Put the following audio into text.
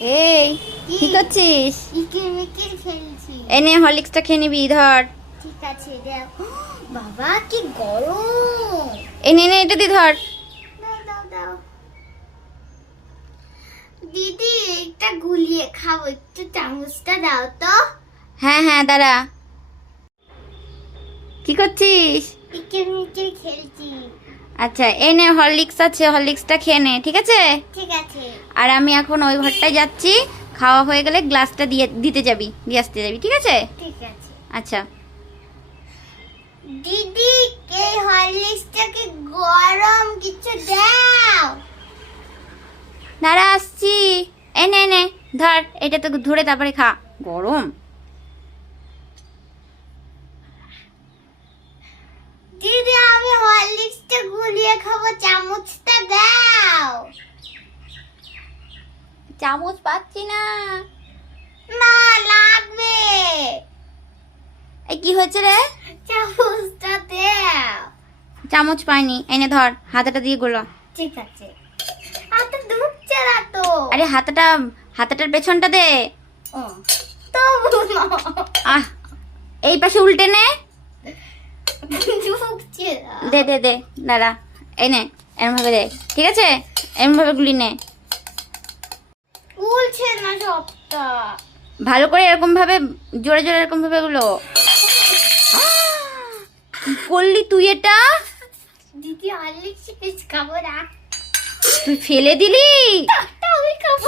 এই কি করছিস? এনে হরলিক্সটা খেয়ে নিবি, ধর। ঠিক আছে, দেখো বাবা কি গরম। এনে এনে এটা দি, ধর। দাও দাও দাও দিদি, একটা গুলিয়ে খাবো, একটু চামচটা দাও তো। হ্যাঁ হ্যাঁ, দাঁড়া। কি করছিস? ইকির মিকির খেলছি। আচ্ছা, এনে হরলিক্স আছে, হরলিক্সটা খেয়ে নে, ঠিক আছে? ঠিক আছে। আর আমি এখন ওই ঘরটায় যাচ্ছি, খাওয়া হয়ে গেলে গ্লাসটা দিতে যাবি, দিয়ে আসতে যাবি, ঠিক আছে? ঠিক আছে আচ্ছা। দিদি, এই হরলিক্সটা কি গরম, কিছু দাও। দাঁড়া, আসছি। এনে এনে ধর, এটা তো ধরে তারপরে খা। গরম। দিদি, আমি হরলিক্সটা গুলিয়ে খাবো, চামচটা দাও। চামচ পাচ্ছি না। না, লাগবে। এই কি হয়েছে রে? চামচটা দাও। চামচ পাইনি, এনে ধর, হাতাটা দিয়ে গোলা। ঠিক আছে। তো ঢুকছে না তো। আরে হাতাটার পেছনটা দে। ও, তো আহ, এই পাশে উল্টে নে। ঢুকছে না। দে দে দে, দাঁড়া। এই নে, এরম ভাবে দে, ঠিক আছে? এরম ভাবে গুলি নে। উলছে না সবটা। ভালো করে এরকম ভাবে, জোরে জোরে এরকম ভাবে গুলো। কি করলি তুই এটা? দিদি, হরলিক্স খাবো না। তুই ফেলে দিলি। আমি খাবো।